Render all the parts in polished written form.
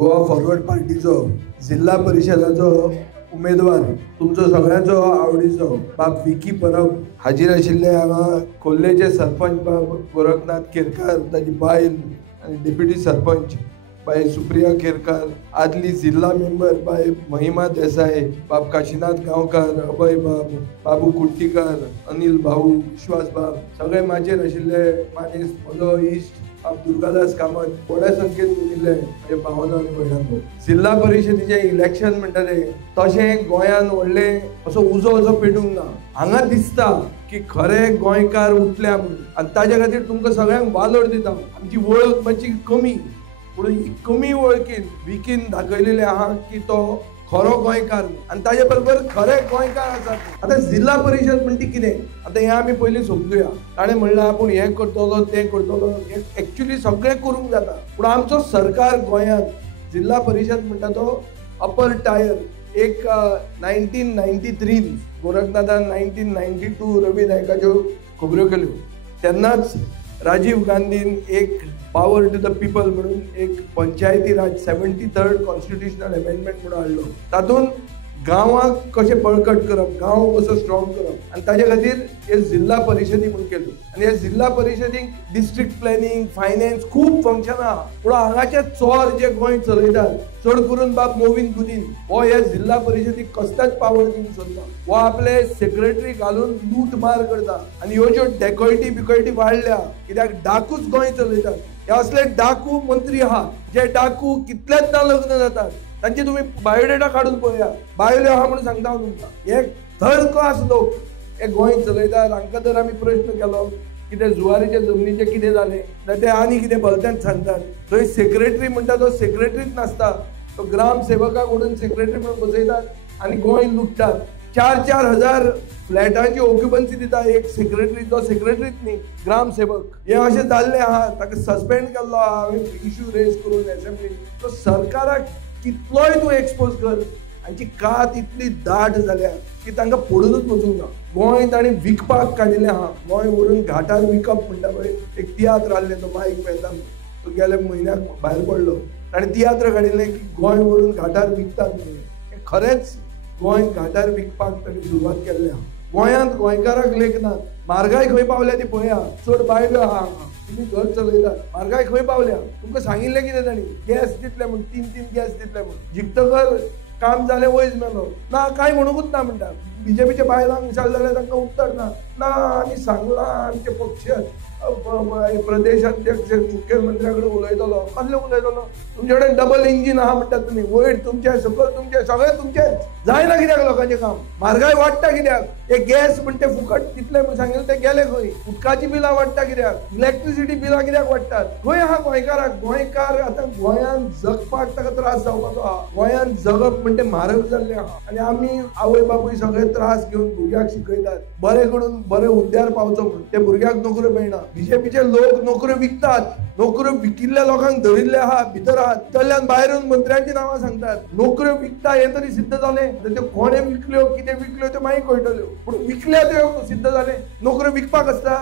Goa forward पार्टीचो जिल्हा परिषदाचो उमेदवार तुमचो सगळ्यांचो आवडीचो बाब विकी परब हाजीर आशिल्ले हांगा खोर्लेचे सरपंच बाब गोरखनाथ केरकार, ताची बायल आनी डेप्युटी सरपंच बाय सुप्रिया केरकार, आदली जिल्हा मेंबर बाय महिमा देसाई, बाब काशीनाथ गांवकार, अभय बाब, बाबू कुट्टीकार, अनिल भाऊ, विश्वास बाब, सगळे माजेर आशिल्ले मानेस म्हजो इश्ट बाब दुर्गादास कामत व्हड्या संख्येन उरिल्ले भावना आनी भयणांचो. जिल्हा परिशदेचे इलेक्शन म्हणटा ते तशें गोंयान व्हडले असो उजो पेटूंक ना. हांगा दिसता की खरे गोंयकार उठल्या म्हणून आनी ताच्या खातीर तुमकां सगळ्यांक वालोर दिता. आमची वळख मातशी कमी पूण ही कमी वळखीन विकीन दाखयलेले आहा की तो खरो गोंयकार आनी ताजे बरोबर खरे गोंयकार आसात. आतां जिल्हा परिशद म्हणटा कितें, आतां हें आमी पयलीं समजुया. ताणें म्हणलां आपूण हें करतलो तें करतलो, एक्चुली सगळें करूंक जाता पूण आमचो सरकार गोंयांत जिल्हा परिशद म्हणटा तो अपर टायर एक 1993 गोरखनाथान 1992 रवी नायकाच्यो खबऱ्यो केल्यो. तेन्नाच राजीव गांधीन एक पॉवर टू द पीपल म्हणून एक पंचायती राज 73rd कॉन्स्टिट्युशनल अमेंडमेंट म्हणून हाडलो. तातूंत गांवांक कशें बळकट करप, गांव कसो स्ट्रॉंग करप आनी ताचे खातीर हे जिल्हा परिशदी म्हणून केल्यो. आनी ह्या जिल्हा परिशदीक डिस्ट्रिक्ट प्लॅनिंग, फायनान्स खूब फंक्शनां आहा. पूण हांगाचे चोर जे गोंय चलयतात चड करून बाब मोविन गुदीन हो ह्या जिल्हा परिशदीक कसल्याच पावर दिवंक सोदना. हो आपले सेक्रेटरी घालून लूट मार करता आनी ह्यो ज्यो डेकॉयटी वाडल्या कित्याक डाकूच गोंय चलयतात. हे असले डाकू मंत्री आहा जे डाकू कितलेचदा लग्न जातात. तांची तुम्ही बायोडेटा काढून पळया. बायल्यो आहा म्हणून सांगता हांव तुमकां. हे थर्ड क्लास लोक हे गोंय चलयतात. हांकां जर आमी प्रश्न केलो कितें जुवारीच्या जमनीचें कितें जालें जाल्यार ते आनी कितें भलत्यांच सांगतात. थंय सेक्रेटरी म्हणटा तो सेक्रेटरीच नासता, तो ग्राम सेवकाक म्हणून सेक्रेटरी म्हणून बसयतात आनी गोंय लुटतात. 4-4 हजार फ्लॅटांची ऑक्युपन्सी दिता एक सेक्रेटरी. तो सेक्रेटरीच न्ही, ग्राम सेवक. हे अशें जाल्लें आहा. ताका सस्पेंड केल्लो आहा. हांवें इश्यू रेज करून एसेंब्लीन. तो सरकाराक कितलोय तूं एक्सपोज कर, हांची कात इतली दाट जाल्या की तांकां पडूनच वचूंक ना. गोंय ताणें विकपाक काडिल्लें आहा. गोंय व्हरून घाटार विकप म्हणटा पळय. एक तियात्र आहलें, तो माईक मेहता तो गेल्या म्हयन्याक भायर पडलो. ताणें तियात्र काडिल्लें की गोंय व्हरून घाटार विकतात म्हणून. हें खरेंच गोंय घाटार विकपाक ताणें सुरवात केल्ली आहा. गोंयांत गोंयकाराक लेख नात. म्हारगाय खंय पावल्या ती पळया. चड बायल्यो आहा हांगा, तुमी घर चलयतात. म्हारगाय खंय पावल्या. तुमकां सांगिल्लें कितें तांणी गॅस दितले म्हूण, 3 गॅस दितले म्हूण. जिखतकर काम जालें वयस मेलो ना, कांय म्हणूंकूच ना म्हणटा. बीजेपीच्या बायलांक विचारलें जाल्यार तांकां उत्तर ना आमी सांगलां आमचे पक्ष प्रदेश अध्यक्ष मुख्यमंत्र्या कडेन उलयतलो. कसले उलयतलो? तुमचे कडेन डबल इंजीन आहा म्हणटात तुमी. वयर तुमचे, सकयल तुमचे, सगळें तुमचें. जायना कित्याक लोकांचें काम? म्हारगाय वाडटा कित्याक? हे गॅस म्हणटा फुकट दितले म्हूण सांगिल्लें ते गेले खंय? उदकाची बिलां वाडटा कित्याक? इलेक्ट्रिसिटी बिलां कित्याक वाडटात? खंय आहा गोंयकाराक? गोंयकार आतां गोंयांत जगपाक ताका त्रास जावपाचो आहा. गोंयांत जगप म्हणटा म्हारग जाल्लें आहा आनी आमी आवय बापूय सगळे त्रास घेवन भुरग्याक शिकयतात बरे करून बरे हुद्द्यार पावचो म्हणून. ते भुरग्याक नोकऱ्यो मेळना. बीजेपीचे लोक नोकऱ्यो विकतात. नोकऱ्यो विकिल्ल्या लोकांक धरिल्ले आहा, भितर आहात. कडल्यान भायरून मंत्र्यांची नांवां सांगतात. नोकऱ्यो विकता हें तरी सिद्ध जालें. त्यो कोणे विकल्यो, कितें विकल्यो त्यो मागीर कळटल्यो. पूण विकल्या त्यो सिद्ध जालें. नोकऱ्यो विकपाक आसता.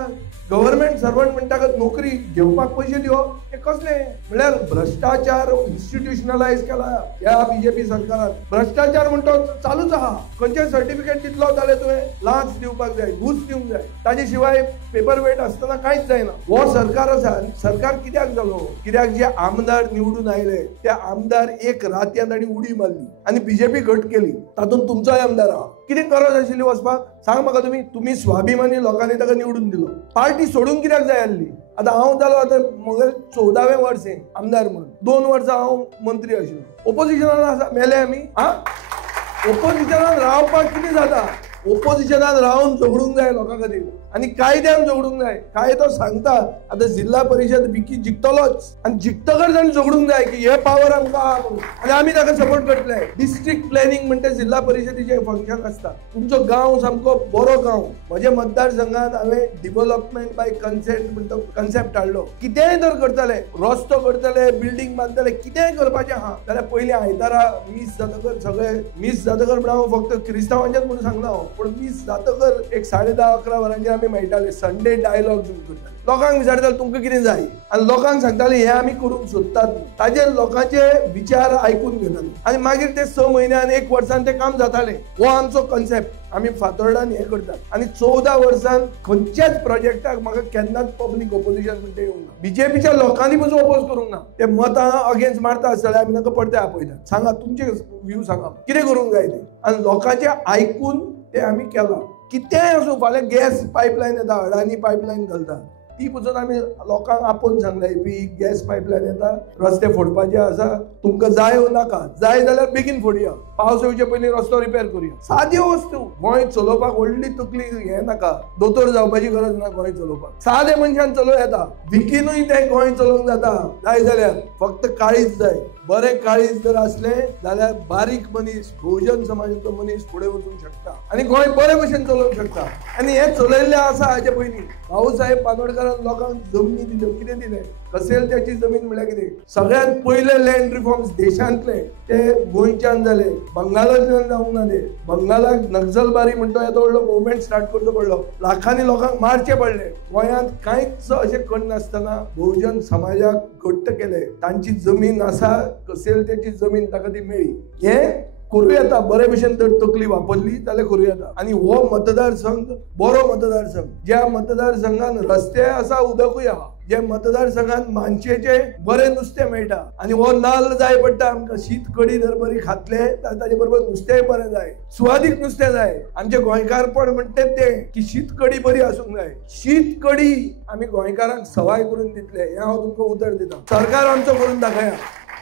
गव्हर्नमेंट सर्वंट म्हणटा नोकरी घेवपाक पयशे दिवप हे कसले? म्हणल्यार भ्रष्टाचार इन्स्टिट्युशनलायज केला ह्या बीजेपी सरकारान. भ्रष्टाचार म्हणटा चालूच आहा. खंयचें सर्टिफिकेट दितलो जाल्यार तुवें लांच दिवपाक जाय, घूस दिवंक जाय. ताजे शिवाय पेपर वेट आसतना कांयच जायना. हो सरकार आसा. सरकार कित्याक जालो? कित्याक जे आमदार निवडून आयले ते आमदार एक रातयान तांणी उडी मारली आनी बीजेपी घट केली. तातूंत तुमचोय आमदार आहा. कितें गरज आशिल्ली वचपाक? सांग म्हाका तुमी स्वाभिमानी लोकांनी ताका निवडून दिलो. पार्टी सोडूंक कित्याक जाय आसली? आतां हांव जालो आतां म्हगेलें 14वें वर्स आमदार म्हणून. 2 वर्सां हांव मंत्री आशिल्लो. ओपोजिशनान आसा मेले आमी. ओपोजिशनान रावपाक कितें जाता? ओपोजिशनान रावन झगडूंक जाय लोकां खातीर आनी कायद्यान झगडूंक जाय. कायदो सांगता आतां जिल्हा परिशद विकी जिखतलोच आनी जिखतकर जाण झगडूंक जाय की हे पावर आमकां आहा म्हणून आनी आमी ताका सपोर्ट करतले. डिस्ट्रिक्ट प्लॅनिंग म्हणटा जिल्हा परिशदेचें फंक्शन आसता. तुमचो गांव सामको बरो गांव. म्हज्या मतदारसंघात हांवें डेव्हलपमेंट बाय कन्सेंट म्हणटा कन्सेप्ट हाडलो. कितेंय जर करतले, रस्तो करतले, बिल्डींग बांदतले, कितेंय करपाचें आहा जाल्यार पयलीं आयतारा मीस जातकर सगळे मीस जातकर म्हणून हांव फक्त क्रिस्तांवांचेच म्हणून सांगना. पण मी जातकर एक 10:30-11 वरांचेर आमी मेळटाले संडे डायलॉग करता. लोकांक विचारताले तुमकां कितें जाय आनी लोकांक सांगताले हे आमी करूंक सोदतात. ताजेर लोकांचे विचार आयकून घेताले आनी मागीर ते 6 म्हयन्यान 1 वर्सान ते काम जाताले. हो आमचो कॉन्सेप्ट. आमी फातोर्डान हे करतात आनी 14 वर्सान खंयच्याच प्रोजेक्टाक म्हाका केन्नाच पब्लीक ऑपोजिशन म्हणटा येवंक ना. बीजेपीच्या लोकांनी पसून ऑपोज करूंक ना. ते मतां अगेन्स्ट मारता आसतले आमी ताका पडते आपयतात. सांगा तुमचे व्यू सांगा कितें करूंक जाय ते आनी लोकांचे आयकून ते आमी केलां. कितेंय आसूं फाल्यां गॅस पायपलायन येता अडानी पायपलायन घालता ती पसून आमी लोकांक आपोवन सांगलाय पी गॅस पायपलायन येता रस्ते फोडपाचे आसा तुमकां जाय नाका जाय जाल्यार बेगीन फोडया पावस येवचे पयलीं रस्तो रिपेर करुया. साद्यो वस्तू. गोंय चलोवपाक व्हडली तकली हें नाका दोतोर जावपाची गरज ना गोंय चलोवपाक. सादे मनशान चलोव येता विकीनूय तें गोंय चलोवंक जाता जाय जाल्यार फक्त काळीज जाय. बरे काळीज जर असले जाल्यार बारीक मनीस बहुजन समाजाचो मनीस फुडें वचूंक शकता आनी गोंय बरे भशेन चलोवंक शकता. आनी हे चलयल्लें आसा हाचे पयलीं भाऊसाहेब बांदोडकरान लोकांक जमनी दिल्यो. कितें दिलें? कसेल त्याची जमीन म्हळ्यार कितें? सगळ्यात पयले लँड रिफॉर्म्स देशांतले ते गोंयच्यान जाले. बंगालांतल्यान जावंक ना ते. बंगालाक नक्सलबारी म्हणटा येदो व्हडलो मुवमेंट स्टार्ट करचो पडलो. लाखांनी लोकांक मारचे पडले. गोंयांत कांयच अशें करनासतना बहुजन समाजाक घट्ट केले. तांची जमीन आसा कसेल त्याची जमीन ताका ती मेळ्ळी. हे करूं येता बरे भशेन जर तकली वापरली जाल्यार करूं येता. आनी हो मतदारसंघ बरो मतदारसंघ. ज्या मतदारसंघान रस्ते आसा उदकूय आहा जे मतदारसंघात मानशेचे बरे नुस्तें मेळटा आनी हो नाल्ल जाय पडटा आमकां. शीत कडी जर बरी खातले जाल्यार ताजे बरोबर नुस्तेंय बरें जाय सुवादीक नुस्तें जाय. आमचे गोंयकारपण म्हणटा तें की शीत कडी बरी आसूंक जाय. शीत कडी आमी गोंयकारांक सवाय करून दितले हें हांव तुमकां उतर दिता. सरकार आमचो करून दाखया.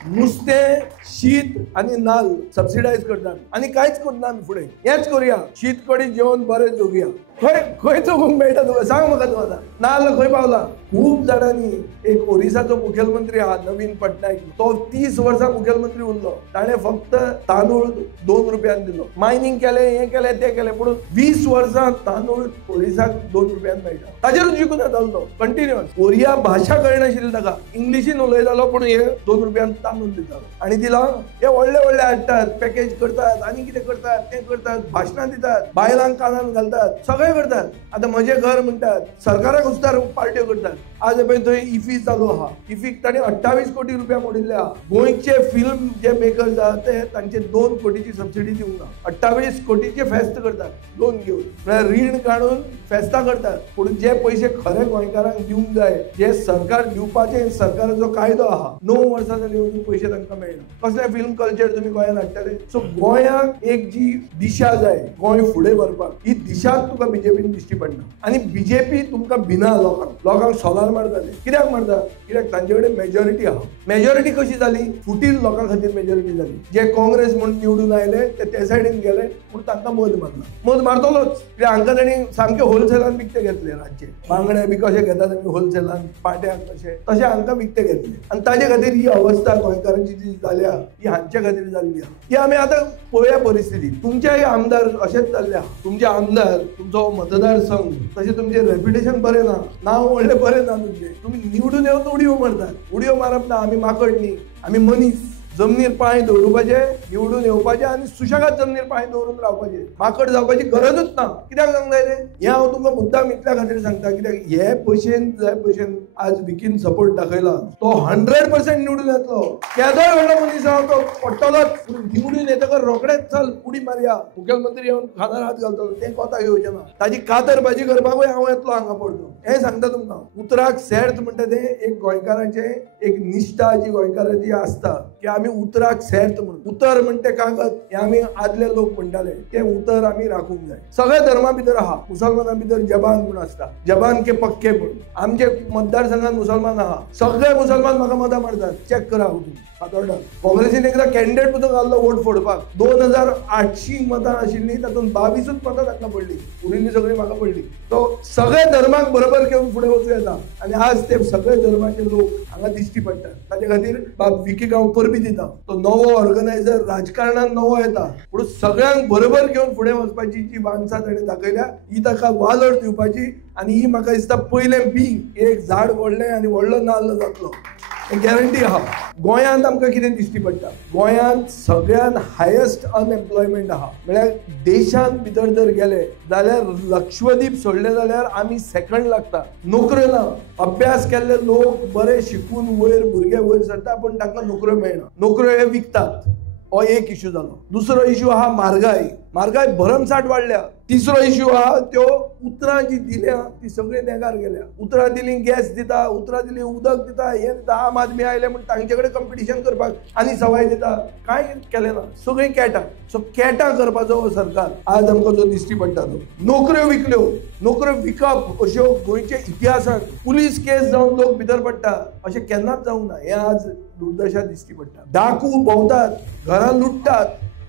नुस्तें शीत आनी नाल्ल सबसिडायज करतात आनी कांयच करना आमी फुडें. हेंच करुया. शीत कडी जेवण बरें जोगया. खंय चोगूंक मेळटा तुका सांग म्हाका तूं आतां. नाल्ल खंय पावला? खूब जाणांनी एक ओरिसाचो मुखेलमंत्री आहा नवीन पटनायक तो 30 वर्सां मुखेलमंत्री उरलो. ताणें फक्त तांदूळ 2 रुपयान दिलो. मायनिंग केलें हें केलें तें केलें पूण 20 वर्सां तांदूळ ओरिसाक 2 रुपयान मेळटा. ताजेरूच जिखून येतालो तो कंटिन्युअस. ओरिया भाशा कळनाशिल्ली ताका. इंग्लिशीन उलयतालो पूण हे 2 रुपयान तांदूळ दितालो आनी दिला. हे व्हडले व्हडले हाडटात पॅकेज करतात आनी कितें करतात तें करतात भाशणां दितात बायलांक कानान घालतात सगळें करतात. आतां म्हजें घर म्हणटात सरकाराक उस्तार पार्ट्यो करतात. आज पळय थंय इफी चालू आहा. इफीक ताणें 28 कोटी रुपया मोडिल्ले आहा. गोंयचे फिल्म जे मेकर्स आहा ते तांचे 2 कोटीची सबसिडी दिवंक ना. 28 कोटीचे फेस्त करतात लोन घेवन म्हळ्यार रीण काडून फेस्तां करतात. पूण जे पयशे खरे गोंयकारांक दिवंक जाय जे सरकार दिवपाचे सरकाराचो कायदो आहा 9 वर्सां जालीं अजून पयशे तांकां मेळना. कसलें फिल्म कल्चर तुमी गोंयांत हाडटले? सो गोंयाक एक जी दिशा जाय गोंय फुडें व्हरपाक ही दिशाच तुका बीजेपीन दिश्टी पडना. आनी बीजेपी तुमकां भिना लोकांक सोलार मारताले. कित्याक मारता? कित्याक तांचे कडेन मेजॉरिटी आहा. मेजॉरिटी कशी जाली? फुटील लोकां खातीर मेजॉरिटी जाली. जे काँग्रेस म्हणून निवडून आयले ते सायडीन गेले पूण तांकां मत मारना. मत मारतलोच कित्याक हांकां तांणी सामके होलसेलान विकते घेतले. रातचे बांगडे बी कशे घेतात आमी होलसेलान पाट्याक तशे हांकां विकते घेतले आनी ताजे खातीर ही अवस्था गोंयकारांची जी जाल्या ही हांचे खातीर जाल्ली आहा. ही आमी आतां पळोवया परिस्थिती. तुमचेय आमदार अशेंच जाल्ले आहा. तुमचे आमदार तुमचो मतदारसंघ तशें तुमचें रेप्युटेशन बरें ना नांव व्हडलें बरें ना तुमचें. तुमी निवडून येवन उडयो मारतात. उडयो मारप ना. आमी माकड न्ही आमी मनीस. जमनीर पांय दवरुपाचे निवडून येवपाचे आनी सुशेगाद जमनीर पांय दवरून रावपाचे. माकड जावपाची गरजूच ना. कित्याक सांगूंक जाय रे? हें हांव तुमकां मुद्दाम इतल्या खातीर सांगता कित्याक हे भशेन जाय भशेन आज विकीन सपोर्ट दाखयला तो 100% निवडून येतलो. केदोय व्हडलो मनीस आहा तो पडटलोच. निवडून येतकर रोखडेच चल उडी मारया मुखेलमंत्री येवन खांदार हात घालतलो तें कोता घेवचें ना. ताजी कातर भाजी करपाकूय हांव येतलो हांगा पडतो. हें सांगता तुमकां. उतराक सेर्त म्हणटा तें एक गोंयकारांचें एक निश्ठा जी गोंयकारांची आसता की आमी उतराक सेर्त म्हणून. उतर म्हणटे कागद हे आमी आदले लोक म्हणटाले ते उतर आमी राखूंक जाय. सगळ्या धर्मा भितर आहा. मुसलमाना भितर जबान म्हूण आसता. जबान के पक्के म्हणून. आमचे मतदारसंघात मुसलमान आहा. सगळे मुसलमान म्हाका मतां मारतात. चॅक करा हांव तुमी फातोर्डा. काँग्रेसीन एकदां कॅन्डिडेट पसून घाल्लो वोट फोडपाक 2800 मतां आशिल्लीं तातूंत 22 मतां तांकां पडली. उरिल्लीं सगळीं म्हाका पडली. तो सगळे धर्माक बरोबर घेवन फुडें वचूं येता आनी आज ते सगळे धर्माचे लोक हांगा दिश्टी पडटात. ताचे खातीर बाब विकीक हांव परबी दिता. तो नवो ऑर्गनायझर राजकारणांत नवो येता पूण सगळ्यांक बरोबर घेवन फुडें वचपाची जी मानसां ताणें दाखयल्या ही ताका वालोर दिवपाची आनी ही म्हाका दिसता पयलें बी एक झाड व्हडलें आनी व्हडलो नाल्ल जातलो. गॅरंटी आहा. गोंयांत आमकां कितें दिश्टी पडटा, गोंयांत सगळ्यात हायेस्ट अनएम्प्लॉयमेंट आहा. म्हळ्यार देशांत भितर जर गेले जाल्यार लक्षद्वीप सोडले जाल्यार आमी सेकंड लागता. नोकऱ्यो ना. अभ्यास केल्ले लोक बरे शिकून भुरगे वयर सरता पण तांकां नोकऱ्यो मेळना. नोकऱ्यो हे विकतात. हो एक इश्यू जालो. दुसरो इश्यू आहा म्हारगाय भरमसाट वाडल्या. तिसरो इश्यू आहा त्यो उतरां जी दिल्या ती सगळी नेगार गेल्या. उतरां दिली गॅस दिता, उतरां दिली उदक दिता, हे दिता. आम आदमी आयले म्हण तांचे कडेन कंपिटिशन करपाक आनी सवाय दिता. कांय केलें ना. सगळीं कॅटां. सो कॅटां करपाचो हो सरकार आज आमकां जो दिश्टी पडटा तो. नोकऱ्यो विकल्यो. नोकऱ्यो विकप अश्यो गोंयच्या इतिहासांत पुलीस केस जावन लोक भितर पडटा अशें केन्नाच जावंक ना. हें आज दुर्दशा दिश्टी पडटा. डाकू भोंवतात, घरां लुटतात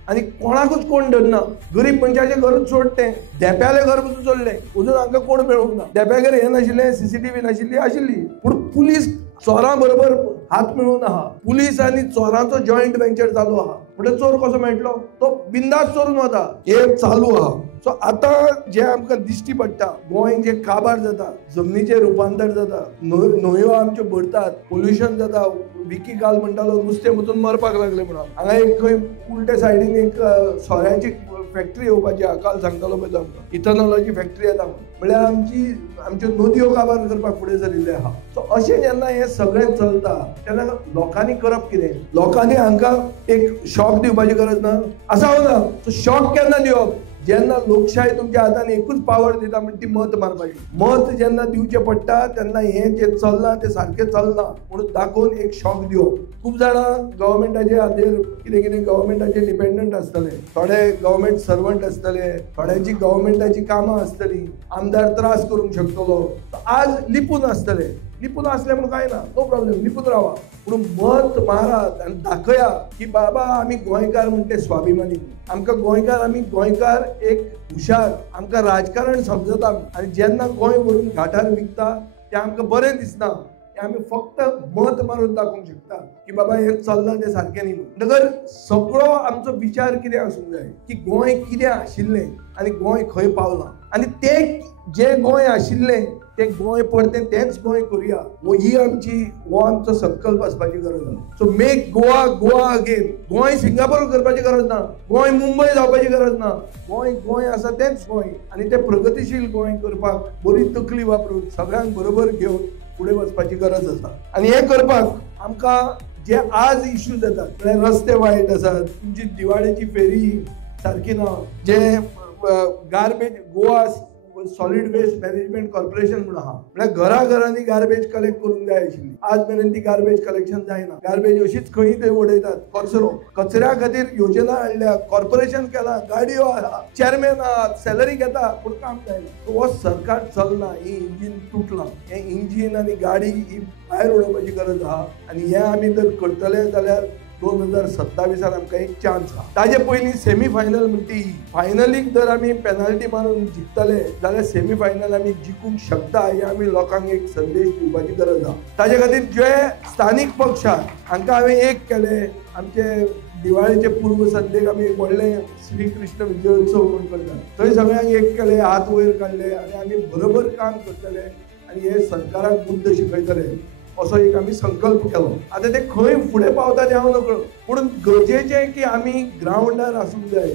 आणि कोणाकूच कोण धरना. गरीब मनशाचे घरच सोडते. देप्याले घर पसून सोडले. अजून हांकां कोण मेळूंक ना. देप्यागेर हे नाशिल्लें, सीसीटीव्ही नाशिल्ली, आशिल्ली पूण पुलीस चोरां बरोबर हात मेळून आहा. पुलीस आनी चोरांचो जॉयंट वेंचर चालू आहा. म्हणजे चोर कसो मेळटलो, तो बिंदास चोरून वता. हे चालू आहा. सो आतां जे आमकां दिश्टी पडटा, गोंय जे काबार जाता, जमनीचें रुपांतर जाता, न्हंयो आमच्यो भरतात, पोल्युशन जाता. विकी काल म्हणटालो नुस्तें वचून मरपाक लागले म्हणून. हांगा एक खंय उलटे सायडीन एक सोऱ्याची फॅक्टरी येवपाची आहा. काल सांगतालो पळय आमकां इथनॉलाची फॅक्टरी येता म्हळ्यार आमच्यो नदयो काबार करपाक फुडें सरिल्ले आहा. सो अशें जेन्ना हें सगळें चलता तेन्ना लोकांनी करप कितें? लोकांनी हांकां एक शॉक दिवपाची गरज ना आसा ना. सो शॉक केन्ना दिवप? जेन्ना लोकशाय तुमच्या हातान एकूच पावर दिता म्हणजे ती मत मारपाची. मत जेन्ना दिवचें पडटा तेन्ना हें जे चलना तें सारकें चलना म्हणून दाखोवन एक शॉक दिवप. खूब जाणां गव्हर्मेंटाचे हातीर कितें कितें गव्हर्मेंटाचे डिपेंडंट आसतले, थोडे गव्हर्मेंट सर्वंट आसतले, थोड्यांची गव्हर्मेंटाची कामां आसतली, आमदार त्रास करूंक शकतलो. आज लिपून आसतले. लिपून असले म्हणून काय ना, नो प्रॉब्लेम, लिपून रावा. पूण मत मारात आणि दाखया की बाबा आमी गोंयकार म्हणटे स्वाभिमानी. आमकां गोंयकार, आमी गोंयकार एक हुशार. आमकां राजकारण समजता आनी जेन्ना गोंय व्हरून घाटार विकता तें आमकां बरें दिसना. आमी फक्त मत मारून दाखोवंक शकता की बाबा हे चल्लां तें सारकें न्ही. म्हणटकर सगळो आमचो विचार कितें आसूंक जाय की गोंय कितें आशिल्लें आनी गोंय खंय पावलां आनी तें जे गोंय आशिल्लें तें गोंय परतें तेंच गोंय करुया. हो आमचो संकल्प आसपाची गरज आसा. So make Goa Goa again. Goa Singapore करपाची गरज ना. गोंय मुंबय जावपाची गरज ना. गोंय आसा तेंच गोंय आनी तें प्रगतीशील गोंय करपाक बरी तकली वापरून सगळ्यांक बरोबर घेवन फुडें वचपाची गरज आसा. आनी हें करपाक आमकां जे आज इश्यूज येतात म्हळ्यार रस्ते वायट आसात, तुमची दिवाळेची फेरी सारकी ना, जे garbage Goa solid waste management corporation म्हणून आहा म्हळ्यार घरांनी गार्बेज कलेक्ट करूंक जाय आशिल्ली. आज मेरेन ती गार्बेज कलेक्शन जायना. गार्बेज अशीच खंय थंय उडयतात. कचऱ्या खातीर योजना हाडल्या, कॉर्पोरेशन केला, गाडयो आहा, चेअरमॅन आहा, सॅलरी घेता पूण काम जायना. हो सरकार चलना. ही इंजीन तुटलां. हें इंजीन आनी गाडी ही भायर उडोवपाची गरज आहा आनी हें आमी जर करतले जाल्यार 2027 आमकां एक चान्स आहा. ताजे पयलीं सेमी फायनल म्हणटी फायनलीक जर आमी पेनल्टी मारून जिखतले जाल्यार सेमी फायनल आमी जिखूंक शकता. हे आमी लोकांक एक संदेश दिवपाची गरज आहा. ताजे खातीर जे स्थानीक पक्ष आहात हांकां हांवें एक केले. आमचे दिवाळेचे पूर्व संध्येक आमी एक व्हडलें श्री कृष्ण विजयोत्सव म्हूण करतात. थंय सगळ्यांक एक केले, हात वयर काडले आनी आमी बरोबर काम करतले आनी हे सरकाराक बुद्ध शिकयतले असो एक आमी संकल्प केलो. आतां ते खंय फुडें पावता तें हांव नकळो पूण गरजेचें की आमी ग्रावंडार आसूंक जाय.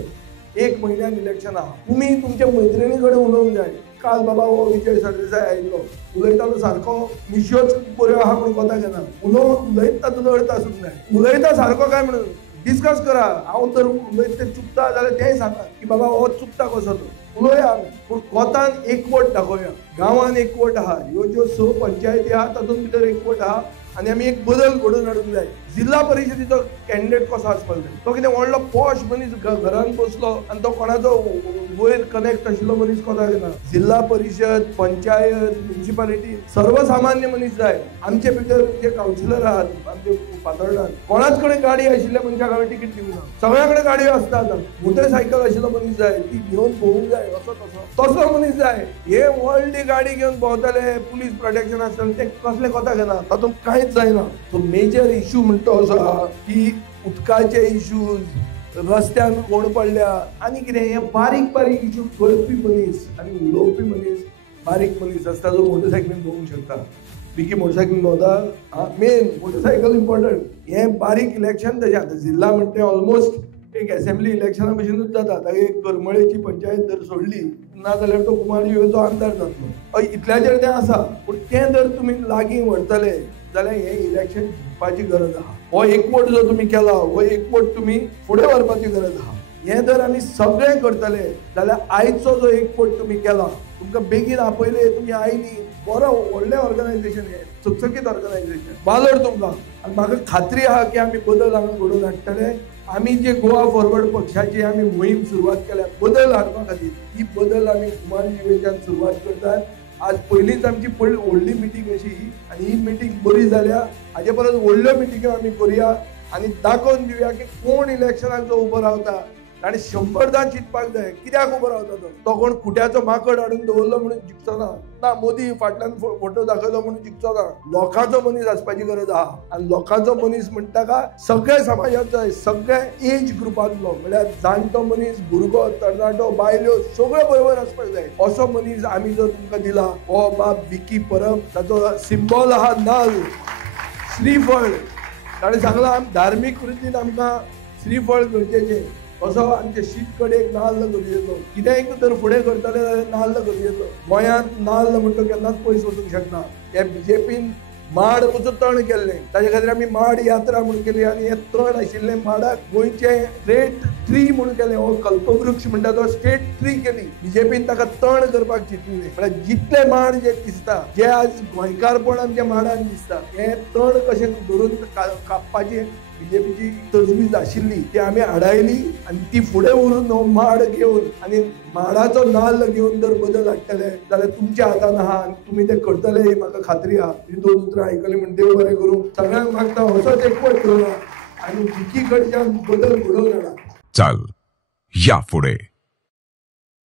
1 म्हयन्यान इलेक्शन आहा. तुमी तुमच्या मैत्रिणी कडेन उलोवंक जाय. काल बाबा हो विजय सरदेसाय आयिल्लो, उलयतालो सारको मिश्योच बऱ्यो आहा पूण कोता घेना. उलयता तातूंत अर्थ आसूंक जाय. उलयता सारको काय म्हणून डिस्कस करा. हांव तर उलयता तें चुकता जाल्यार तेंय सांगा की बाबा हो चुकता कसो तो. उलोवया आमी पूण कोतान एकवट दाखोवया. गांवांत एकवट आहा. ह्यो ज्यो 6 पंचायती आहा तातूंत भितर एकवट आहा आनी आमी एक बदल घडोवन हाडूंक जाय. जिल्हा परिशदेचो कॅन्डिडेट कसो आसपाक जाय. तो कितें व्हडलो पॉश मनीस घरान बसलो आनी तो कोणाचो वयर कनेक्ट आशिल्लो मनीस कोता घेना. जिल्हा परिशद, पंचायत, म्युनिसिपालिटी सर्वसामान्य मनीस जाय. आमचे भितर जे कावन्सिलर आहात आमचे फातोर्डात कोणाच कडेन गाडी आशिल्ल्या मनशाक हांवें तिकीट दिवंक ना. सगळ्या कडेन गाडयो आसता. आतां मोटरसायकल आशिल्लो मनीस जाय, ती घेवन भोवूंक जाय. तसो मनीस जाय. हे व्हडली गाडी घेवन भोंवताले, पुलीस प्रोटेक्शन आसतलें, ते कसले कोता घेना. तातूंत कांयच जायना. तो मेजर इश्यू म्हणटा असो आहा की उदकाचे इश्यूज, रस्त्यान कोण पडल्या आनी कितें हे बारीक बारीक इश्यू करपी मनीस आनी उलोवपी मनीस बारीक मनीस आसता जो मोटरसायकलीन भोवूंक शकता. विकी मोटरसायकल मोदा मेन मोटरसायकल इम्पॉर्टंट. हे बारीक इलेक्शन तशें आतां जिल्ला म्हणटा तें ऑलमोस्ट एक असेंब्ली इलेक्शना भशेनूच जाता. ताका एक करमळेची पंचायत जर सोडली ना जाल्यार तो कुमार जुवेचो आमदार जातलो. इतल्याचेर तें आसा. पूण तें जर तुमी लागीं व्हरतले जाल्यार हें इलेक्शन जिखपाची गरज आहा. हो एकवट जो तुमी केला हो एकवट तुमी फुडें व्हरपाची गरज आहा. हें जर आमी सगळें करतले जाल्यार आयचो जो एकवट तुमी केला तुमकां बेगीन आपयले तुमी आयली बरो व्हडलें ऑर्गनायझेशन हें चकचकीत ऑर्गनायझेशन वालोर तुमकां. आनी म्हाका खात्री आहा की आमी बदल हांगा घडोवन हाडटले. आमी जे गोवा फॉरवर्ड पक्षाची आमी मोहीम सुरवात केल्या बदल हाडपा खातीर ही बदल आमी कुमार जुवेच्यान सुरवात करतात. आज पयलींच आमची व्हडली मिटींग अशी आनी ही मिटींग बरी जाल्या. हाजे परस व्हडल्यो मिटींग्यो आमी करुया आनी दाखोवन दिवया की कोण इलेक्शनाक जो उबो रावता आनी 100दां चिंतपाक जाय कित्याक उबो रावता तो कोण खुट्याचो माकड हाडून दवरलो म्हणून जिखचो ना मोदी फाटल्यान फोटो दाखयलो म्हणून जिखचो ना. लोकांचो मनीस आसपाची गरज आहा. आनी लोकांचो मनीस म्हणटा का सगळे समाजाचो जाय सगळे एज ग्रुपांतलो म्हळ्यार जाणटो मनीस भुरगो तरणाटो बायल्यो सगळे बरोबर आसपाक जाय. असो मनीस आमी जर तुमकां दिला हो बाब विकी परब ताचो सिंबॉल आहा नाल्ल श्रीफळ. ताणें सांगलां धार्मीक वृत्तीन आमकां श्रीफळ गरजेचें. असो आमचे शीत कडेक नाल्ल गरजेचो. कितेंय तर फुडें करतले जाल्यार नाल्ल गरजेचो. गोंयांत नाल्ल म्हणटा केन्नाच पयस वचूंक शकना. हे बीजेपीन माड वचून तण केल्लें ताचे खातीर आमी माड यात्रा म्हणून केली आनी हे तण आशिल्लें माडाक गोंयचे स्टेट ट्री म्हणून केलें. हो कल्पवृक्ष म्हणटा तो स्टेट ट्री केली. बीजेपीन ताका तण करपाक चिंतलें. म्हळ्यार जितले माड जे दिसता जे आज गोंयकारपण आमच्या माडान दिसता हे तण कशें धरून कापपाचें बीजेपीची तजवीज आशिल्ली ती आमी हाडायली आनी ती फुडें व्हरून हो माड घेवन आनी माडाचो नाल्ल घेवन जर बदल हाडटले जाल्यार तुमच्या हातान आहा आनी तुमी ते करतले ही म्हाका खात्री आहा. ही 2 उतरां आयकली म्हण देव बरें करूं. सगळ्यांक मागता असोच एकवट करूं आनी विकी कडच्यान बदल घडोवन हाडा. चल या फुडें.